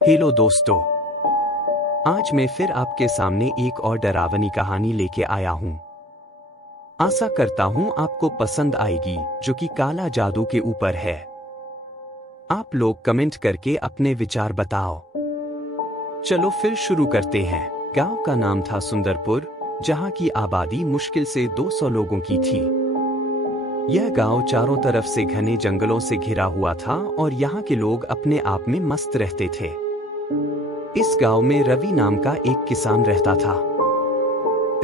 Hello दोस्तों, आज मैं फिर आपके सामने एक और डरावनी कहानी लेके आया हूं। आशा करता हूं आपको पसंद आएगी, जो कि काला जादू के ऊपर है। आप लोग कमेंट करके अपने विचार बताओ। चलो फिर शुरू करते हैं। गांव का नाम था सुंदरपुर, जहां की आबादी मुश्किल से 200 लोगों की थी। यह गांव चारों तरफ से घने जंगलों से घिरा हुआ था और यहाँ के लोग अपने आप में मस्त रहते थे। इस गांव में रवि नाम का एक किसान रहता था।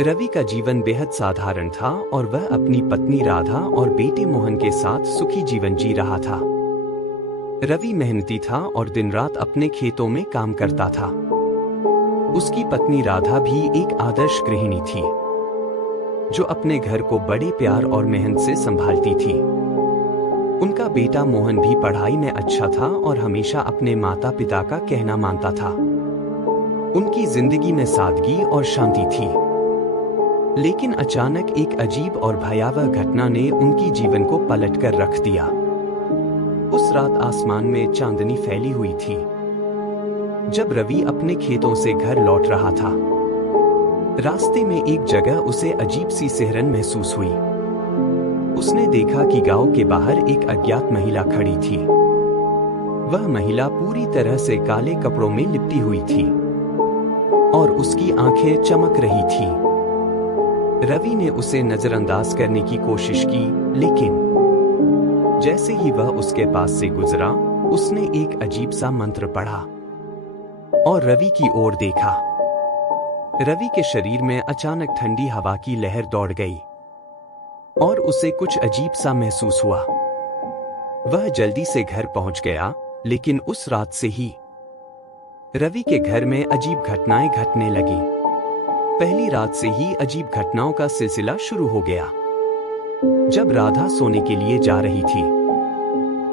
रवि का जीवन बेहद साधारण था और वह अपनी पत्नी राधा और बेटे मोहन के साथ सुखी जीवन जी रहा था। रवि मेहनती था और दिन रात अपने खेतों में काम करता था। उसकी पत्नी राधा भी एक आदर्श गृहिणी थी, जो अपने घर को बड़े प्यार और मेहनत से संभालती थी। उनका बेटा मोहन भी पढ़ाई में अच्छा था और हमेशा अपने माता पिता का कहना मानता था। उनकी जिंदगी में सादगी और शांति थी। लेकिन अचानक एक अजीब और भयावह घटना ने उनकी जीवन को पलट कर रख दिया। उस रात आसमान में चांदनी फैली हुई थी। जब रवि अपने खेतों से घर लौट रहा था, रास्ते में एक जगह उसे अजीब सी सिहरन महसूस हुई। उसने देखा कि गांव के बाहर एक अज्ञात महिला खड़ी थी। वह महिला पूरी तरह से काले कपड़ों में लिपटी हुई थी और उसकी आंखें चमक रही थी। रवि ने उसे नजरअंदाज करने की कोशिश की, लेकिन जैसे ही वह उसके पास से गुजरा, उसने एक अजीब सा मंत्र पढ़ा और रवि की ओर देखा। रवि के शरीर में अचानक ठंडी हवा की लहर दौड़ गई और उसे कुछ अजीब सा महसूस हुआ। वह जल्दी से घर पहुंच गया, लेकिन उस रात से ही रवि के घर में अजीब घटनाएं घटने लगी। पहली रात से ही अजीब घटनाओं का सिलसिला शुरू हो गया। जब राधा सोने के लिए जा रही थी,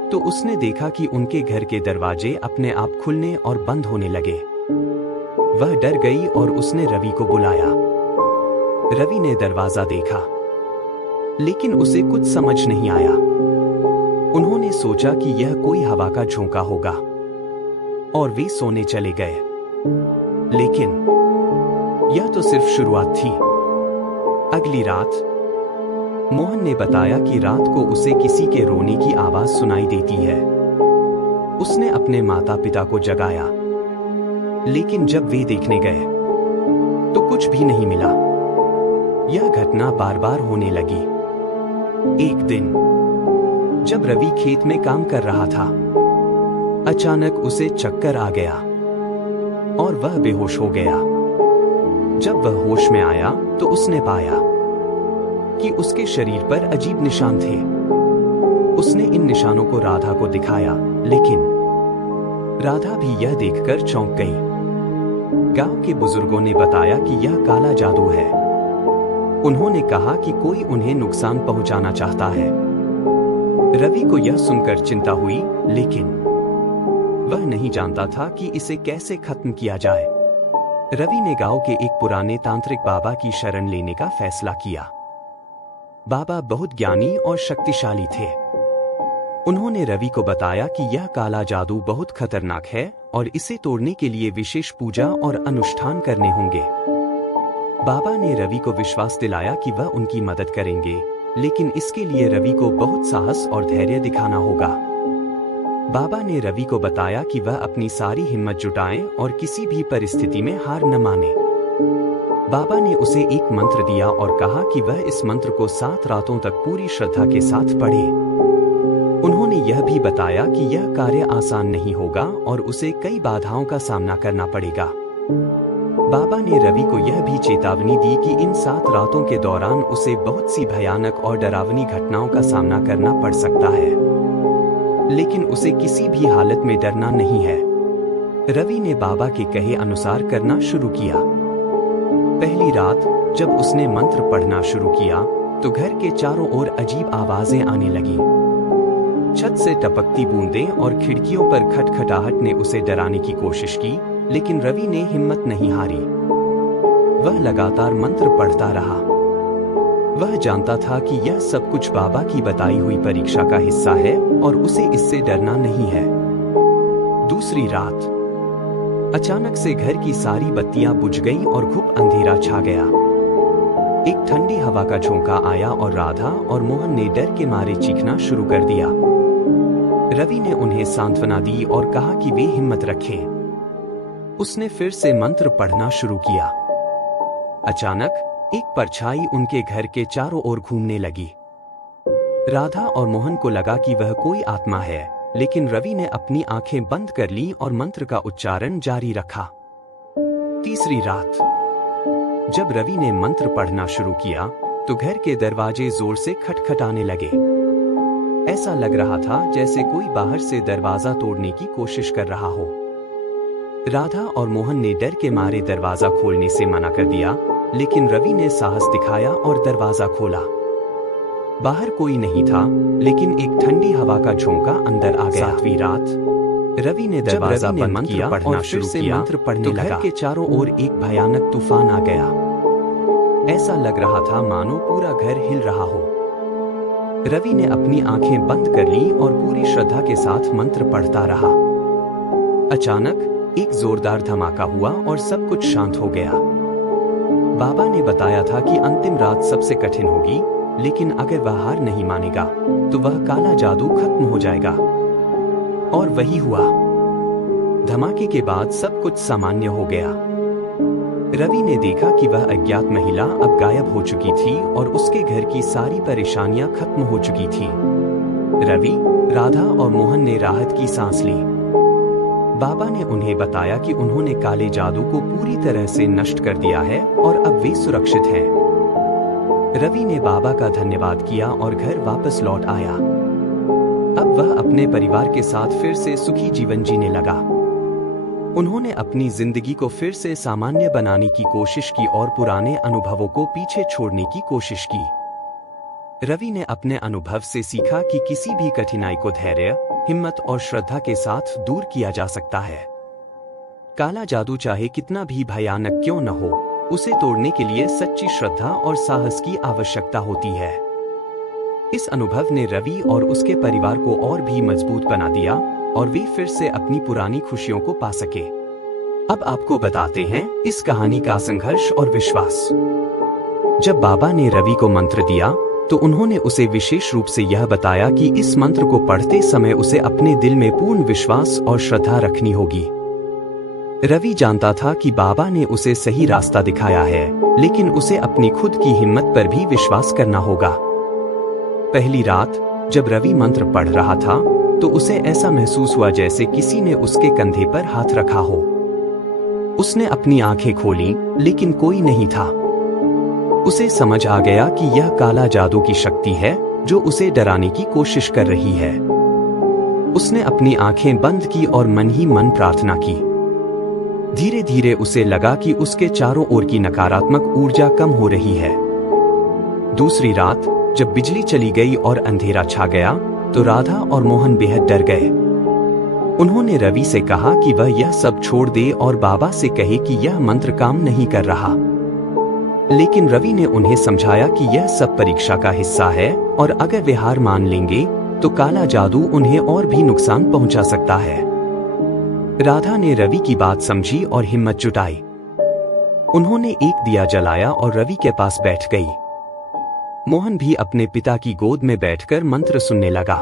तो उसने देखा कि उनके घर के दरवाजे अपने आप खुलने और बंद होने लगे। वह डर गई और उसने रवि को बुलाया। रवि ने दरवाजा देखा, लेकिन उसे कुछ समझ नहीं आया। उन्होंने सोचा कि यह कोई हवा का झोंका होगा और वे सोने चले गए। लेकिन यह तो सिर्फ शुरुआत थी। अगली रात मोहन ने बताया कि रात को उसे किसी के रोने की आवाज सुनाई देती है। उसने अपने माता पिता को जगाया, लेकिन जब वे देखने गए तो कुछ भी नहीं मिला। यह घटना बार बार होने लगी। एक दिन जब रवि खेत में काम कर रहा था, अचानक उसे चक्कर आ गया और वह बेहोश हो गया। जब वह होश में आया तो उसने पाया कि उसके शरीर पर अजीब निशान थे। उसने इन निशानों को राधा को दिखाया, लेकिन राधा भी यह देखकर चौंक गई। गांव के बुजुर्गों ने बताया कि यह काला जादू है। उन्होंने कहा कि कोई उन्हें नुकसान पहुंचाना चाहता है। रवि को यह सुनकर चिंता हुई, लेकिन वह नहीं जानता था कि इसे कैसे खत्म किया जाए। रवि ने गांव के एक पुराने तांत्रिक बाबा की शरण लेने का फैसला किया। बाबा बहुत ज्ञानी और शक्तिशाली थे। उन्होंने रवि को बताया कि यह काला जादू बहुत खतरनाक है और इसे तोड़ने के लिए विशेष पूजा और अनुष्ठान करने होंगे। बाबा ने रवि को विश्वास दिलाया कि वह उनकी मदद करेंगे, लेकिन इसके लिए रवि को बहुत साहस और धैर्य दिखाना होगा। बाबा ने रवि को बताया कि वह अपनी सारी हिम्मत जुटाए और किसी भी परिस्थिति में हार न माने। बाबा ने उसे एक मंत्र दिया और कहा कि वह इस मंत्र को 7 रातों तक पूरी श्रद्धा के साथ पढ़े। उन्होंने यह भी बताया कि यह कार्य आसान नहीं होगा और उसे कई बाधाओं का सामना करना पड़ेगा। बाबा ने रवि को यह भी चेतावनी दी कि इन 7 रातों के दौरान उसे बहुत सी भयानक और डरावनी घटनाओं का सामना करना पड़ सकता है, लेकिन उसे किसी भी हालत में डरना नहीं है। रवि ने बाबा के कहे अनुसार करना शुरू किया। पहली रात जब उसने मंत्र पढ़ना शुरू किया, तो घर के चारों ओर अजीब आवाजें आने लगीं। छत से टपकती बूंदें और खिड़कियों पर खटखटाहट ने उसे डराने की कोशिश की, लेकिन रवि ने हिम्मत नहीं हारी। वह लगातार मंत्र पढ़ता रहा। वह जानता था कि यह सब कुछ बाबा की बताई हुई परीक्षा का हिस्सा है और उसे इससे डरना नहीं है। दूसरी रात अचानक से घर की सारी बत्तियां बुझ गईं और घुप अंधेरा छा गया। एक ठंडी हवा का झोंका आया और राधा और मोहन ने डर के मारे चीखना शुरू कर दिया। रवि ने उन्हें सांत्वना दी और कहा कि वे हिम्मत रखें। उसने फिर से मंत्र पढ़ना शुरू किया। अचानक एक परछाई उनके घर के चारों ओर घूमने लगी। राधा और मोहन को लगा कि वह कोई आत्मा है, लेकिन रवि ने अपनी आंखें बंद कर लीं और मंत्र का उच्चारण जारी रखा। तीसरी रात जब रवि ने मंत्र पढ़ना शुरू किया तो घर के दरवाजे जोर से खटखटाने लगे। ऐसा लग रहा था जैसे कोई बाहर से दरवाजा तोड़ने की कोशिश कर रहा हो। राधा और मोहन ने डर के मारे दरवाजा खोलने से मना कर दिया, लेकिन रवि ने साहस दिखाया और दरवाजा खोला। बाहर कोई नहीं था, लेकिन एक ठंडी हवा का झोंका अंदर आ गया। सातवीं रात रवि ने दरवाजा बंद किया और फिर से मंत्र पढ़ने लगा। घर के चारों ओर एक भयानक तूफान आ गया। ऐसा लग रहा था मानो पूरा घर हिल रहा हो। रवि ने अपनी आंखें बंद कर ली और पूरी श्रद्धा के साथ मंत्र पढ़ता रहा। अचानक एक जोरदार धमाका हुआ और सब कुछ शांत हो गया। बाबा ने बताया था कि अंतिम रात सबसे कठिन होगी, लेकिन अगर वह हार नहीं मानेगा तो वह काला जादू खत्म हो जाएगा। और वही हुआ। धमाके के बाद सब कुछ सामान्य हो गया। रवि ने देखा कि वह अज्ञात महिला अब गायब हो चुकी थी और उसके घर की सारी परेशानियां खत्म हो चुकी थी। रवि, राधा और मोहन ने राहत की सांस ली। बाबा ने उन्हें बताया कि उन्होंने काले जादू को पूरी तरह से नष्ट कर दिया है और अब वे सुरक्षित हैं। रवि ने बाबा का धन्यवाद किया और घर वापस लौट आया। अब वह अपने परिवार के साथ फिर से सुखी जीवन जीने लगा। उन्होंने अपनी जिंदगी को फिर से सामान्य बनाने की कोशिश की और पुराने अनुभवों को पीछे छोड़ने की कोशिश की। रवि ने अपने अनुभव से सीखा कि किसी भी कठिनाई को धैर्य, हिम्मत और श्रद्धा के साथ दूर किया जा सकता है। काला जादू चाहे कितना भी भयानक क्यों न हो, उसे तोड़ने के लिए सच्ची श्रद्धा और साहस की आवश्यकता होती है। इस अनुभव ने रवि और उसके परिवार को और भी मजबूत बना दिया और वे फिर से अपनी पुरानी खुशियों को पा सके। अब आपको बताते हैं इस कहानी का संघर्ष और विश्वास। जब बाबा ने रवि को मंत्र दिया तो उन्होंने उसे विशेष रूप से यह बताया कि इस मंत्र को पढ़ते समय उसे अपने दिल में पूर्ण विश्वास और श्रद्धा रखनी होगी। रवि जानता था कि बाबा ने उसे सही रास्ता दिखाया है, लेकिन उसे अपनी खुद की हिम्मत पर भी विश्वास करना होगा। पहली रात जब रवि मंत्र पढ़ रहा था तो उसे ऐसा महसूस हुआ जैसे किसी ने उसके कंधे पर हाथ रखा हो। उसने अपनी आंखें खोली, लेकिन कोई नहीं था। उसे समझ आ गया कि यह काला जादू की शक्ति है जो उसे डराने की कोशिश कर रही है। उसने अपनी आंखें बंद की और मन ही मन प्रार्थना की। धीरे धीरे उसे लगा कि उसके चारों ओर की नकारात्मक ऊर्जा कम हो रही है। दूसरी रात जब बिजली चली गई और अंधेरा छा गया तो राधा और मोहन बेहद डर गए। उन्होंने रवि से कहा कि वह यह सब छोड़ दे और बाबा से कहे कि यह मंत्र काम नहीं कर रहा। लेकिन रवि ने उन्हें समझाया कि यह सब परीक्षा का हिस्सा है और अगर वे हार मान लेंगे तो काला जादू उन्हें और भी नुकसान पहुंचा सकता है। राधा ने रवि की बात समझी और हिम्मत जुटाई। उन्होंने एक दिया जलाया और रवि के पास बैठ गई। मोहन भी अपने पिता की गोद में बैठकर मंत्र सुनने लगा।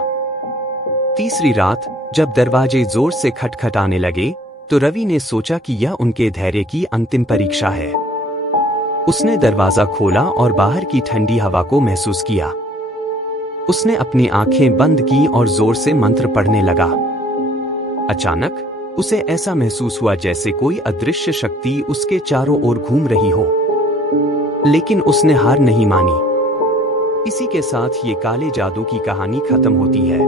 तीसरी रात जब दरवाजे जोर से खटखटाने लगे तो रवि ने सोचा कि यह उनके धैर्य की अंतिम परीक्षा है। उसने दरवाजा खोला और बाहर की ठंडी हवा को महसूस किया। उसने अपनी आंखें बंद की और जोर से मंत्र पढ़ने लगा। अचानक उसे ऐसा महसूस हुआ जैसे कोई अदृश्य शक्ति उसके चारों ओर घूम रही हो। लेकिन उसने हार नहीं मानी। इसी के साथ ये काले जादू की कहानी खत्म होती है।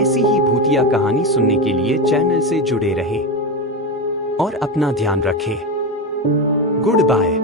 ऐसी ही भूतिया कहानी सुनने के लिए चैनल से जुड़े रहें और अपना ध्यान रखें। Good bye.